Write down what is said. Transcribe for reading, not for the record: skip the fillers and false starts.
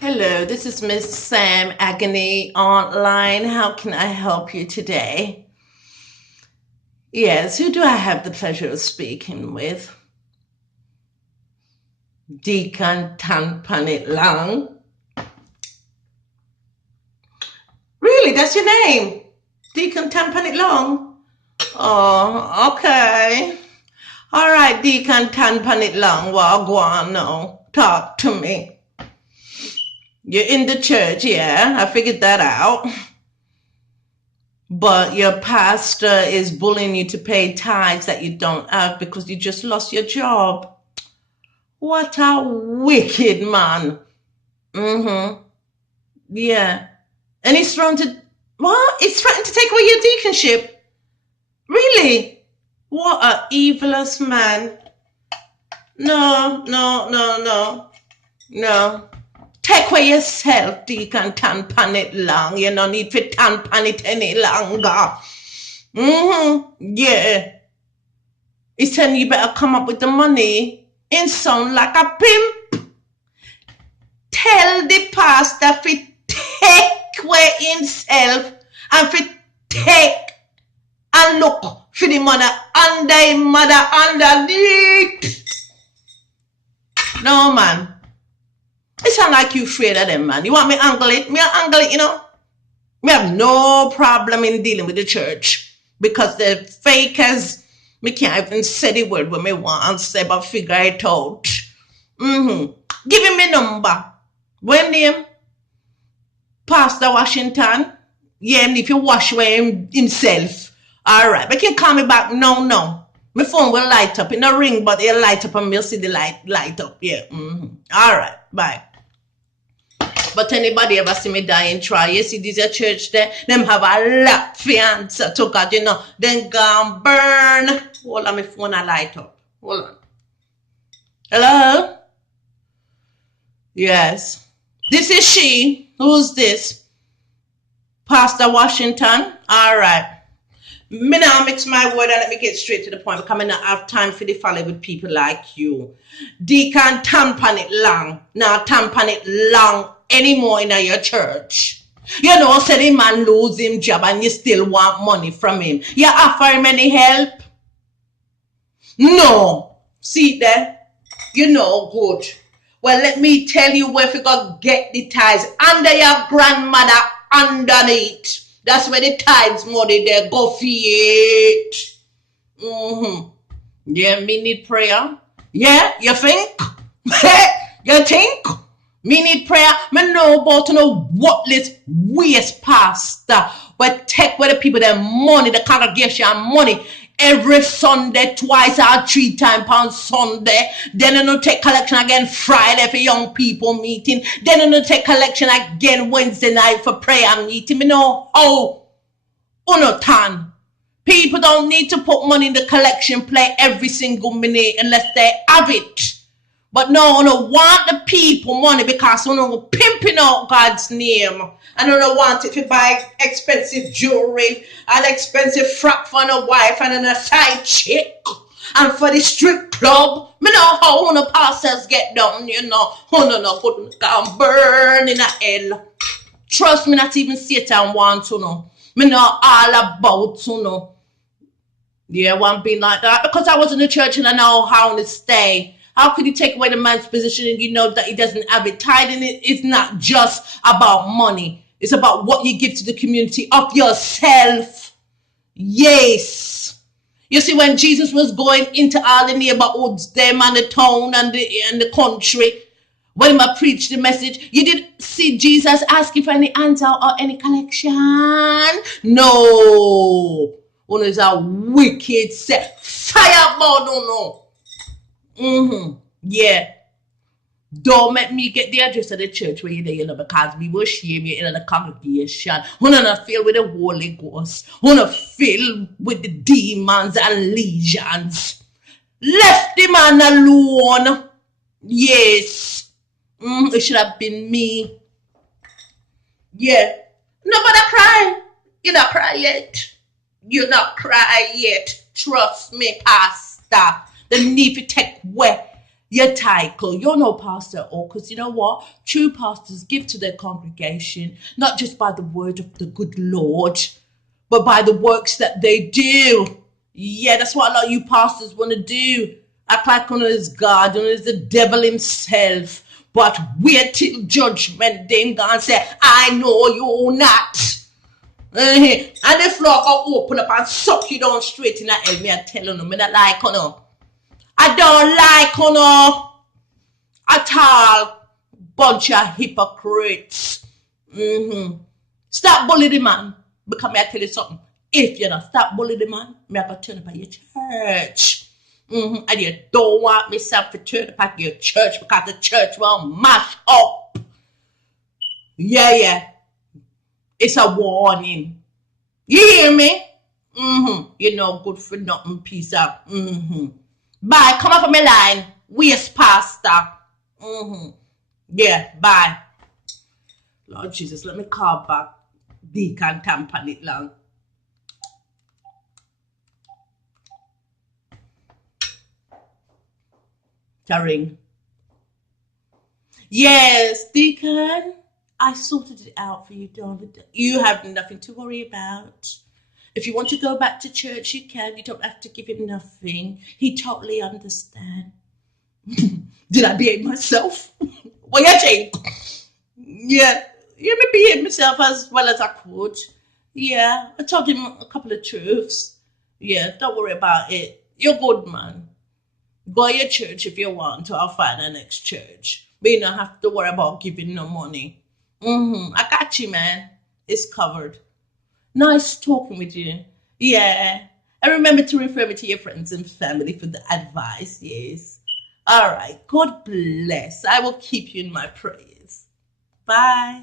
Hello, this is Miss Sam Agony online. How can I help you today? Yes, who do I have the pleasure of speaking with? Deacon Tanpanit Lang. Really, that's your name? Deacon Tanpanit Long? Oh, okay. All right, Deacon Tanpanit Long. Well, go on now. Talk to me. You're in the church, yeah, I figured that out. But your pastor is bullying you to pay tithes that you don't have because you just lost your job. What a wicked man. Yeah. And he's threatened to, what? He's threatened to take away your deaconship. Really? What a evilest man. No. Take away yourself, Deacon Tanpan it long. You no need to tanpan it any longer. Yeah. He's telling you better come up with the money. It sound like a pimp. Tell the pastor to take away himself and to take and look for the money under his mother underneath. No, man. It sound like you afraid of them, man. You want me to angle it? Me angle it, you know? We have no problem in dealing with the church because the fakers, me can't even say the word when me want to say, but figure it out. Give him my number. What name? Pastor Washington. Yeah, and if you wash away himself. All right, but you can call me back. No. My phone will light up. It no ring, but it'll light up and we'll see the light up. Yeah. All right, bye. But anybody ever see me die and try? You see, this a church there, them have a lot for answer to God, you know. Then go burn. Hold on, my phone a light up. Hold on. Hello? Yes. This is she. Who's this? Pastor Washington? All right. Me now mix my word and let me get straight to the point because I not have time for the follow with people like you. Deacon tampan it long. Now tampan it long anymore in your church. You know, say the man lose him job and you still want money from him. You offer him any help? No. See there? You know good. Well, let me tell you where you go get the tithes under your grandmother underneath. That's where the tithes money there go for it. Yeah, me need prayer. Yeah, you think? You think? Me need prayer. Me know about no worthless waste pastor. But take where the people their money, the congregation money every Sunday, twice or 3 times on Sunday. Then you know take collection again Friday for young people meeting. Then you know take collection again Wednesday night for prayer meeting. Me know how unotan. People don't need to put money in the collection plate every single minute unless they have it. But no, I don't want the people money because I don't pimping out God's name. I don't want it to buy expensive jewelry and expensive frock for a wife and a side chick. And for the strip club, me know how the pastors get done, you know. No, couldn't come burn in a hell. Trust me, not even Satan want to know. Me know all about to know. Yeah, one being like that. Because I was in the church and I know how to stay. How could you take away the man's position and you know that he doesn't have it? Tithing is not just about money. It's about what you give to the community of yourself. Yes. You see, when Jesus was going into all the neighborhoods, them and the town and the country, when he preached the message, you didn't see Jesus asking for any answer or any collection. No. One is a wicked set. Fireball, no. Yeah. Don't make me get the address of the church where you're there, you know, because we will shame you in the congregation. We're not filled with the Holy Ghost. We're not filled with the demons and legions. Left the man alone. Yes. It should have been me. Yeah. Nobody cry. You're not cry yet. You're not cry yet. Trust me, pastor. The need to take away your title. You're no pastor at all, because you know what? True pastors give to their congregation, not just by the word of the good Lord, but by the works that they do. Yeah, that's what a lot of you pastors want to do. Act like one is God, one is the devil himself. But wait till judgment, then God say, I know you not. And the floor will open up and suck you down straight in the hell. Me I tell you, me not like you. I don't like you at all. Bunch of hypocrites. Stop bullying the man. Because me I tell you something. If you don't stop bullying the man, me I go turn up at your church. And you don't want myself to turn up at your church because the church will mash up. Yeah. It's a warning. You hear me? You're no good for nothing, piece of. Bye. Come off of my line. Waste pastor. Yeah, bye. Lord Jesus, let me call back Deacon Tampan it long. Ring. Yes, Deacon. I sorted it out for you, darling. You have nothing to worry about. If you want to go back to church, you can. You don't have to give him nothing. He totally understands. Did I behave myself? What you think? Yeah, me behave myself as well as I could. Yeah, I told him a couple of truths. Yeah, don't worry about it. You're good, man. Go to your church if you want to. I'll find the next church. But you don't have to worry about giving no money. I got you, man. It's covered. Nice talking with you. Yeah. And remember to refer me to your friends and family for the advice. Yes. All right. God bless. I will keep you in my prayers. Bye.